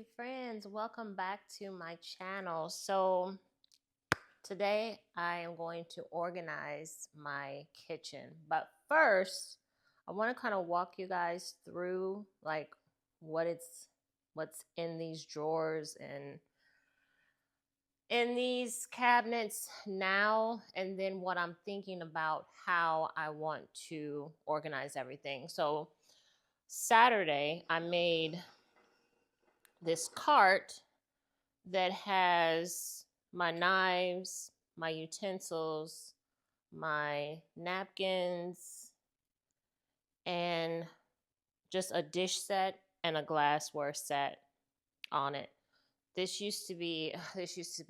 Hi friends, welcome back to my channel. So today I am going to organize my kitchen, but first I want to kind of walk you guys through like what's in these drawers and in these cabinets now, and then what I'm thinking about how I want to organize everything. So Saturday I made this cart that has my knives, my utensils, my napkins, and just a dish set and a glassware set on it. This used to be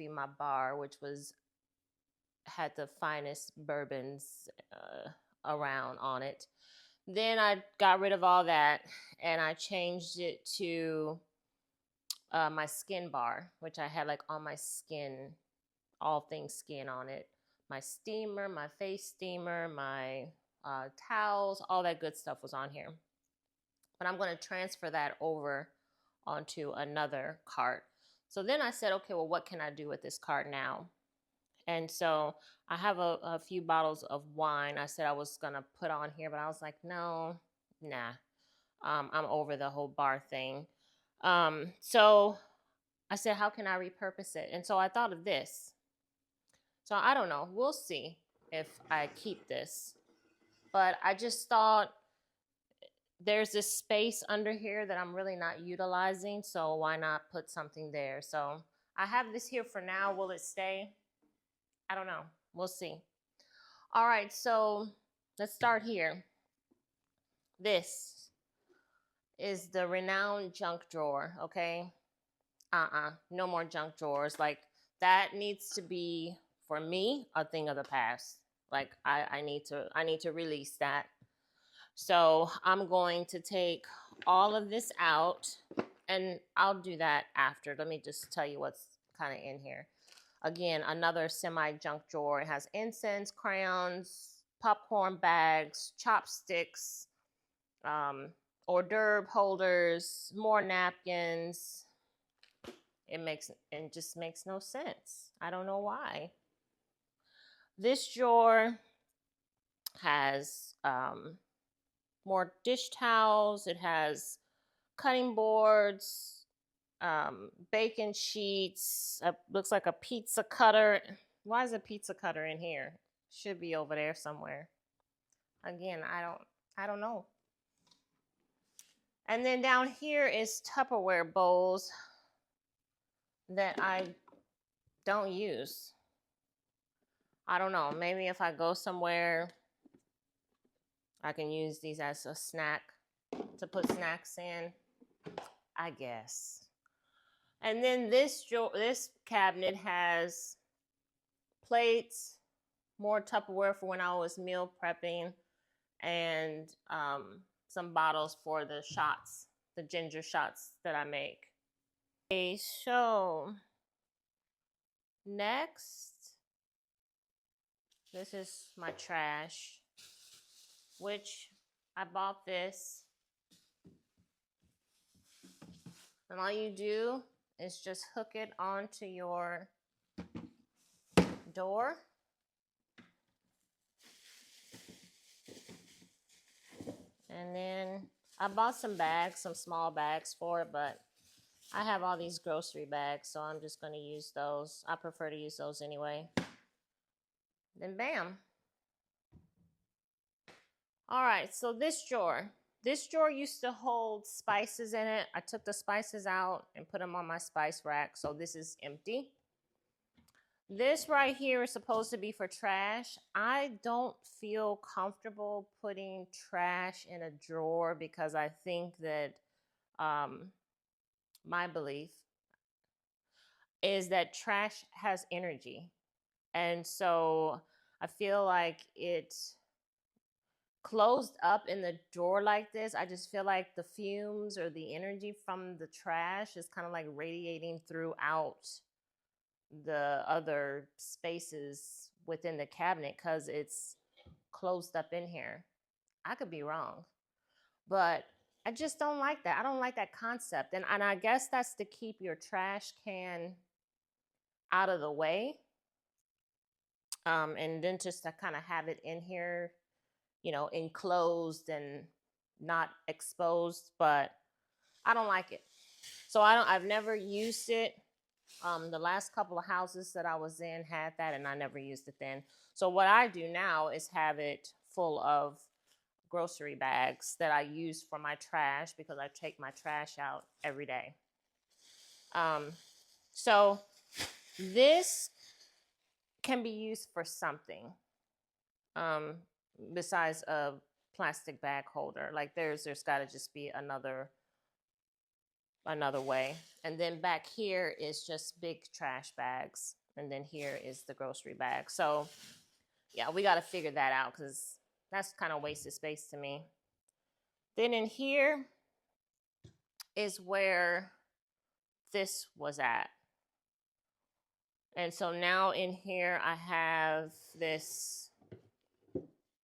my bar, which had the finest bourbons around on it. Then I got rid of all that and I changed it to my skin bar, which I had like on my skin, all things skin on it. My steamer, my face steamer, my towels, all that good stuff was on here. But I'm going to transfer that over onto another cart. So then I said, okay, well, what can I do with this cart now? And so I have a few bottles of wine I said I was going to put on here, but I was like, no, nah. I'm over the whole bar thing. So I said, how can I repurpose it? And so I thought of this. So I don't know. We'll see if I keep this. But I just thought there's this space under here that I'm really not utilizing. So why not put something there? So I have this here for now. Will it stay? I don't know. We'll see. All right. So let's start here. This is the renowned junk drawer. Okay. No more junk drawers. Like that needs to be, for me, a thing of the past. Like I need to release that. So I'm going to take all of this out, and I'll do that after. Let me just tell you what's kind of in here. Again, another semi-junk drawer. It has incense, crayons, popcorn bags, chopsticks, hors d'oeuvre holders, more napkins. It just makes no sense. I don't know why. This drawer has more dish towels. It has cutting boards, bacon sheets. Looks like a pizza cutter. Why is a pizza cutter in here? Should be over there somewhere. Again, I don't know. And then down here is Tupperware bowls that I don't use. I don't know. Maybe if I go somewhere, I can use these as a snack to put snacks in, I guess. And then this cabinet has plates, more Tupperware for when I was meal prepping, and some bottles for the shots, the ginger shots that I make. Okay, so next, this is my trash, which I bought this. And all you do is just hook it onto your door. And then I bought some bags, some small bags for it, but I have all these grocery bags, so I'm just going to use those. I prefer to use those anyway. Then bam. All right, so this drawer used to hold spices in it. I took the spices out and put them on my spice rack, so this is empty. This right here is supposed to be for trash. I don't feel comfortable putting trash in a drawer because I think that my belief is that trash has energy. And so I feel like it closed up in the drawer like this. I just feel like the fumes or the energy from the trash is kind of like radiating throughout the other spaces within the cabinet because it's closed up in here. I could be wrong, but I just don't like that. I don't like that concept. And I guess that's to keep your trash can out of the way. And then just to kind of have it in here, you know, enclosed and not exposed, but I don't like it. So I've never used it. The last couple of houses that I was in had that, and I never used it then. So what I do now is have it full of grocery bags that I use for my trash because I take my trash out every day. So this can be used for something um, besides a plastic bag holder. Like there's got to just be another way. And then back here is just big trash bags, and then here is the grocery bag. So yeah, we got to figure that out because that's kind of wasted space to me. Then in here is where this was at. And so now in here I have this,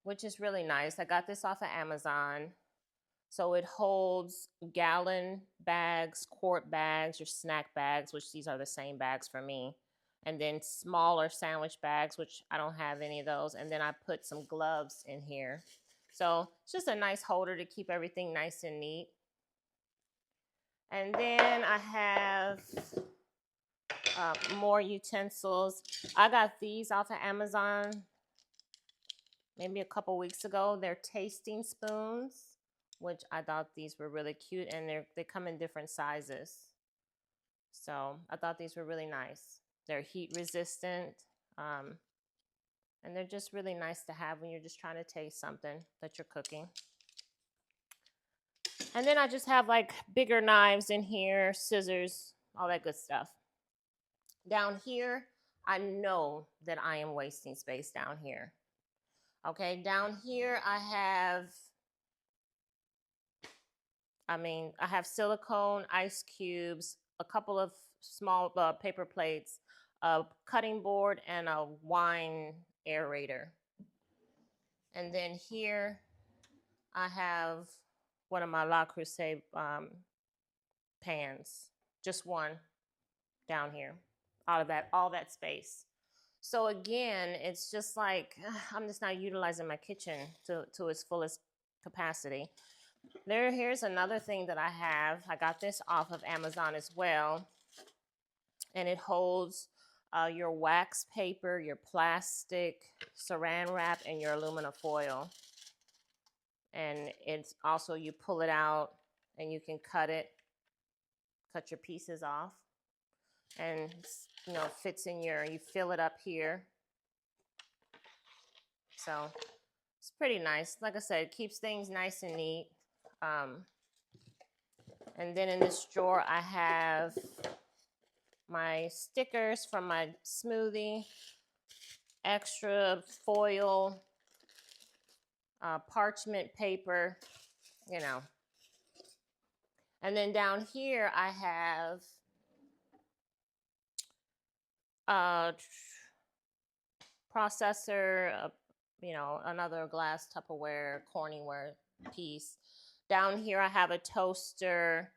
which is really nice. I got this off of Amazon. So it holds gallon bags, quart bags, your snack bags, which these are the same bags for me. And then smaller sandwich bags, which I don't have any of those. And then I put some gloves in here. So it's just a nice holder to keep everything nice and neat. And then I have more utensils. I got these off of Amazon maybe a couple weeks ago. They're tasting spoons, which I thought these were really cute, and they come in different sizes. So I thought these were really nice. They're heat resistant, and they're just really nice to have when you're just trying to taste something that you're cooking. And then I just have like bigger knives in here, scissors, all that good stuff. Down here, I know that I am wasting space down here. Okay, down here I have silicone, ice cubes, a couple of small paper plates, a cutting board, and a wine aerator. And then here I have one of my Le Creuset pans, just one down here, out of all that space. So again, it's just like I'm just not utilizing my kitchen to its fullest capacity. Here's another thing that I have. I got this off of Amazon as well. And it holds your wax paper, your plastic saran wrap, and your aluminum foil. And it's also, you pull it out and you can cut your pieces off. And, you know, fits in you fill it up here. So it's pretty nice. Like I said, it keeps things nice and neat. And then in this drawer, I have my stickers from my smoothie, extra foil, parchment paper, you know. And then down here, I have a processor, you know, another glass Tupperware, Corningware piece. Down here, I have a toaster.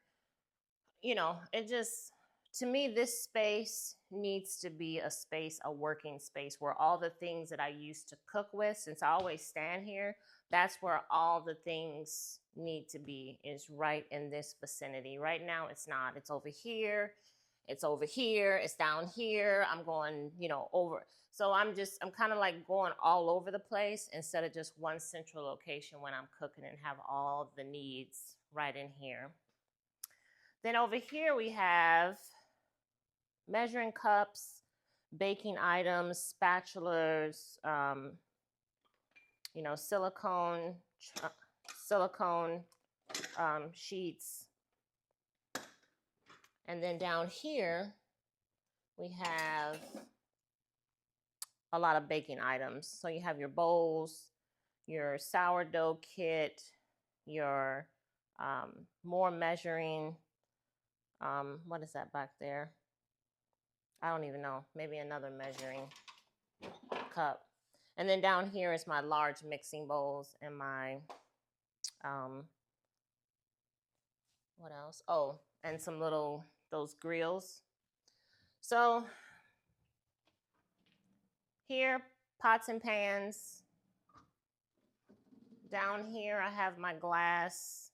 You know, it just, to me, this space needs to be a working space where all the things that I used to cook with, since I always stand here, that's where all the things need to be, is right in this vicinity. Right now, it's not. It's over here. It's over here. It's down here. I'm going, you know, over. So I'm kind of like going all over the place instead of just one central location when I'm cooking and have all the needs right in here. Then over here we have measuring cups, baking items, spatulas, you know, silicone sheets. And then down here we have a lot of baking items. So you have your bowls, your sourdough kit, your more measuring. What is that back there? I don't even know. Maybe another measuring cup. And then down here is my large mixing bowls and my What else? Oh, and some little, those grills. So here, pots and pans. Down here, I have my glass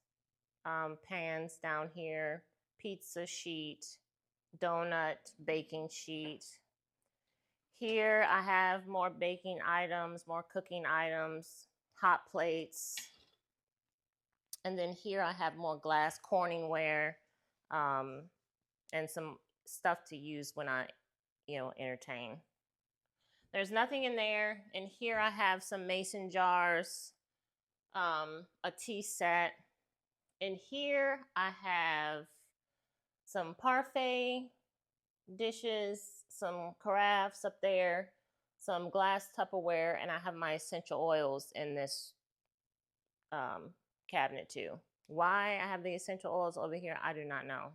pans down here, pizza sheet, donut baking sheet. Here I have more baking items, more cooking items, hot plates. And then here I have more glass Corningware and some stuff to use when I, entertain. There's nothing in there. And here I have some mason jars, a tea set. And here I have some parfait dishes, some carafes up there, some glass Tupperware, and I have my essential oils in this cabinet too. Why I have the essential oils over here, I do not know.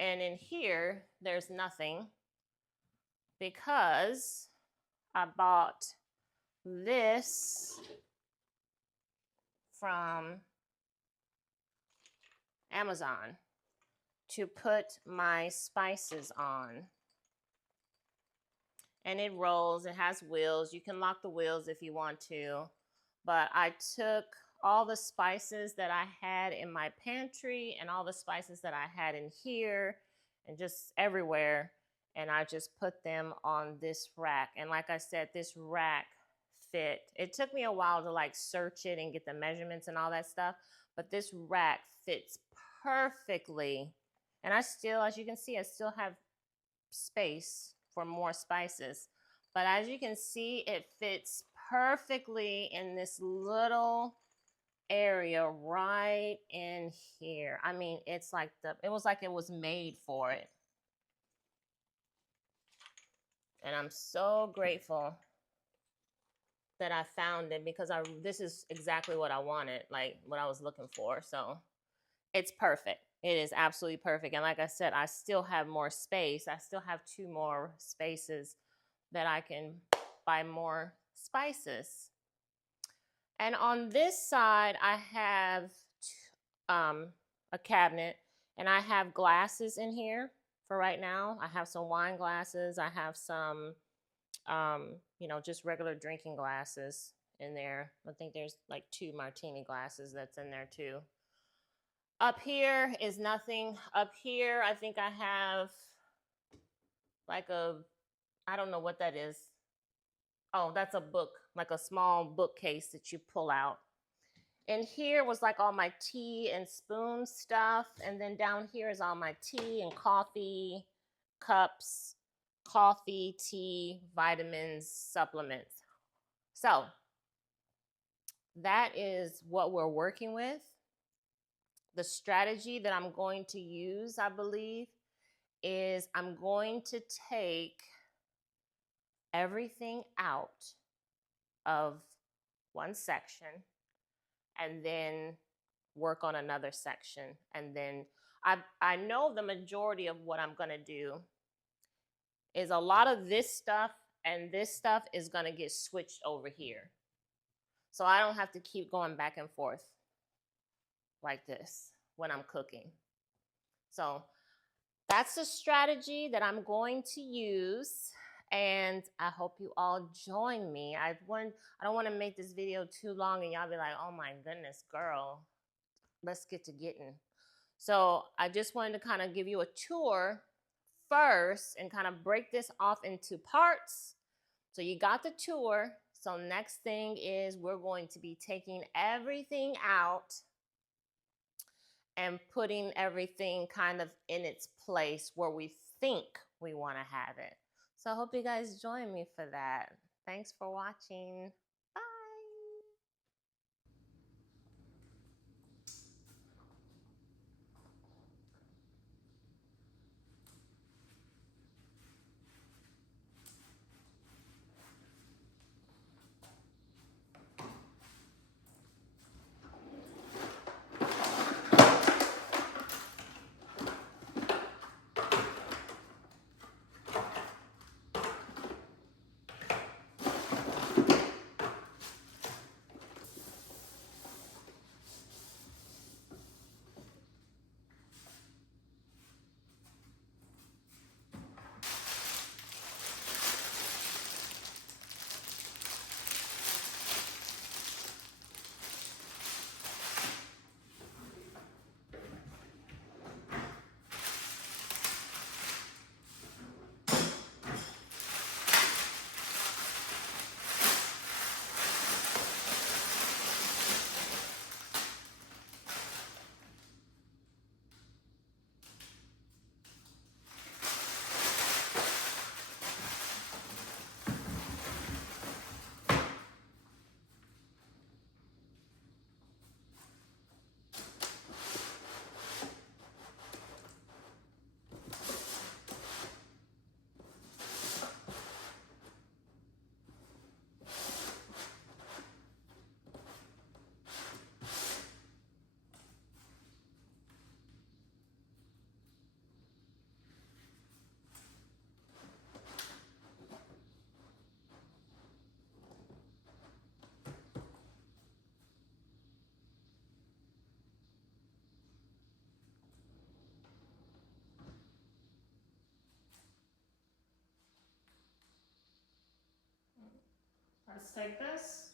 And in here, there's nothing because I bought this from Amazon to put my spices on. And it rolls, it has wheels. You can lock the wheels if you want to. But I took all the spices that I had in my pantry and all the spices that I had in here and just everywhere. And I just put them on this rack. And like I said, this rack fit. It took me a while to like search it and get the measurements and all that stuff. But this rack fits perfectly. And I still, as you can see, I still have space for more spices. But as you can see, it fits perfectly in this little area right in here. I mean, it's like it was like it was made for it. And I'm so grateful that I found it because this is exactly what I wanted, like what I was looking for. So it's perfect. It is absolutely perfect. And like I said, I still have more space. I still have 2 more spaces that I can buy more spices. And on this side, I have a cabinet, and I have glasses in here for right now. I have some wine glasses. I have some, just regular drinking glasses in there. I think there's like 2 martini glasses that's in there too. Up here is nothing. Up here, I think I have like I don't know what that is. Oh, that's a book, like a small bookcase that you pull out. And here was like all my tea and spoon stuff. And then down here is all my tea and coffee cups, coffee, tea, vitamins, supplements. So that is what we're working with. The strategy that I'm going to use, I believe, is I'm going to take everything out of one section and then work on another section. And then I know the majority of what I'm going to do is a lot of this stuff and this stuff is going to get switched over here. So I don't have to keep going back and forth like this when I'm cooking. So that's the strategy that I'm going to use. And I hope you all join me. I don't want to make this video too long and y'all be like, oh my goodness, girl, let's get to getting. So I just wanted to kind of give you a tour first and kind of break this off into parts. So you got the tour. So next thing is we're going to be taking everything out and putting everything kind of in its place where we think we want to have it. So I hope you guys join me for that. Thanks for watching. Bye. Let's take this.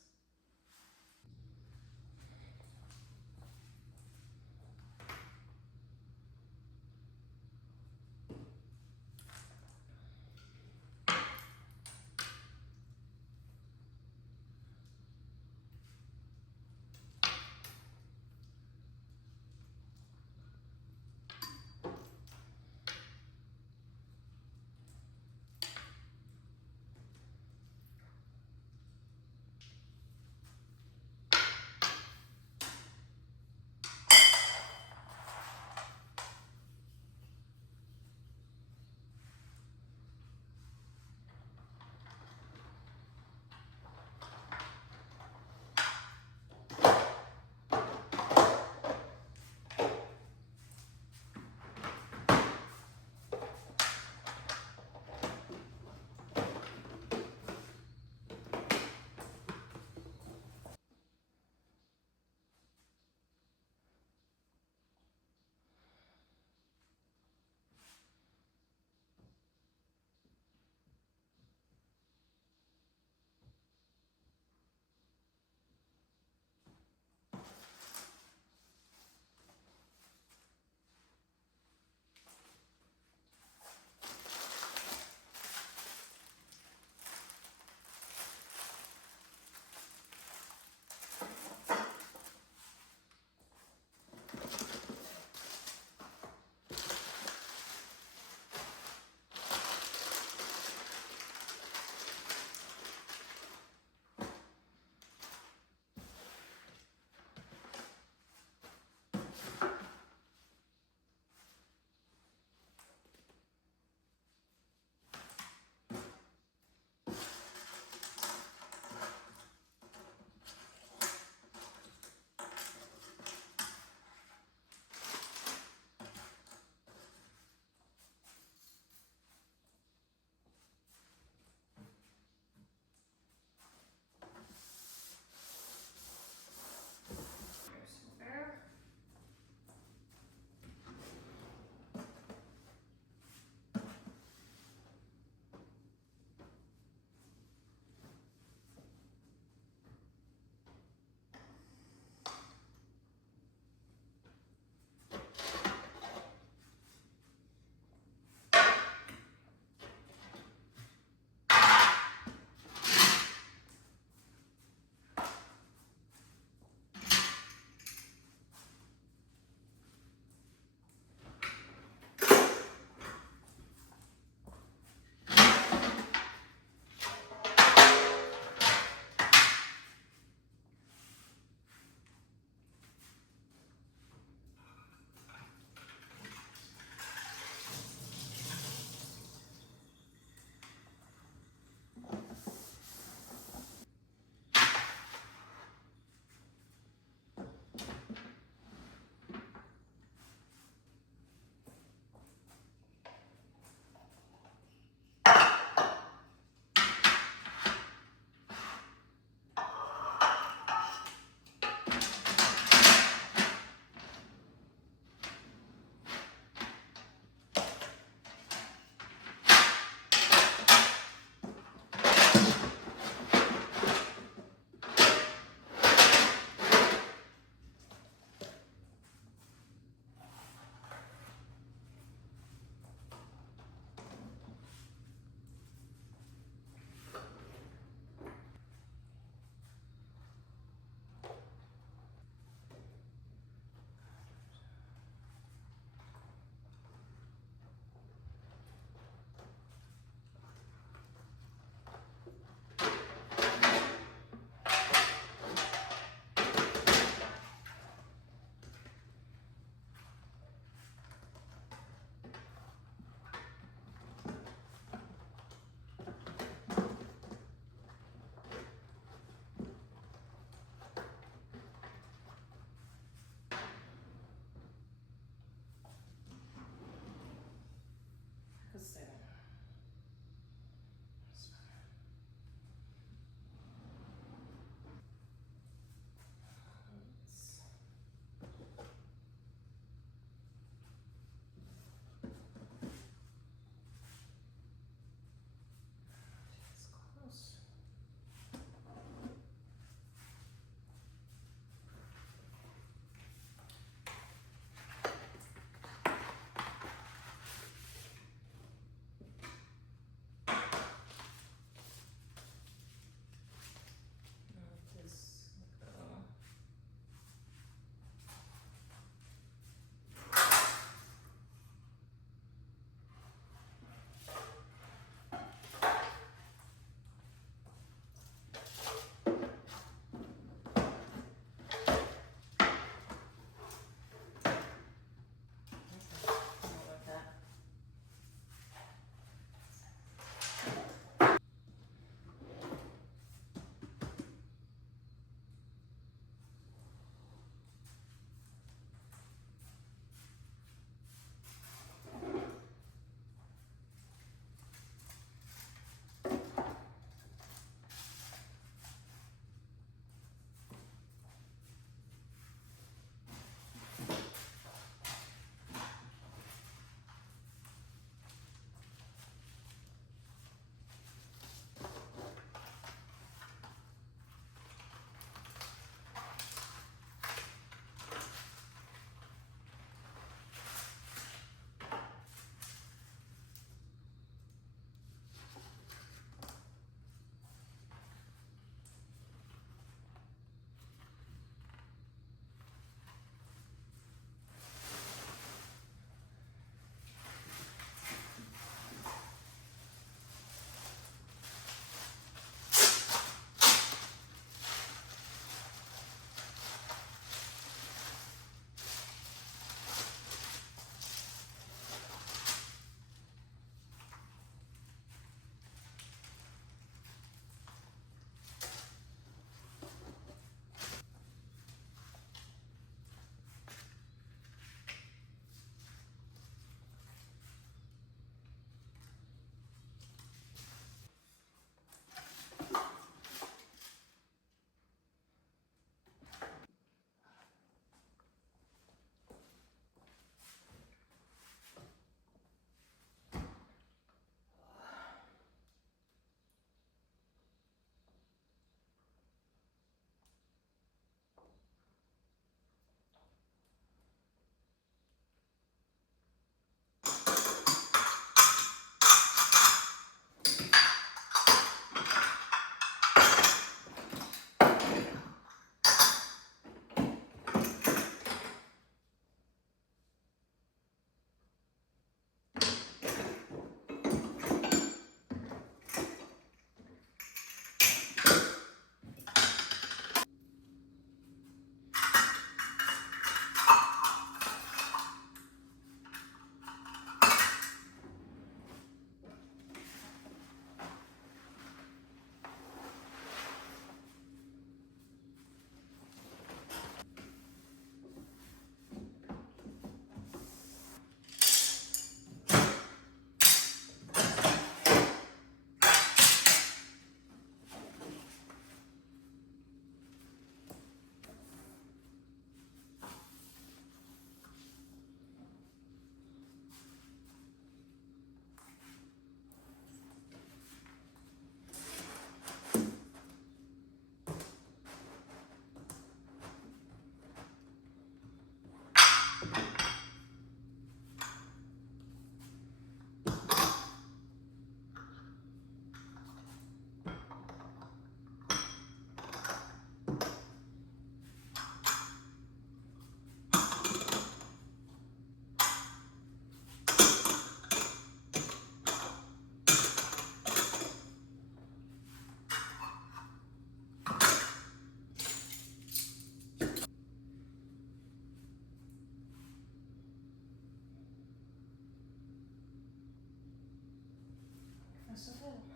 That's so good.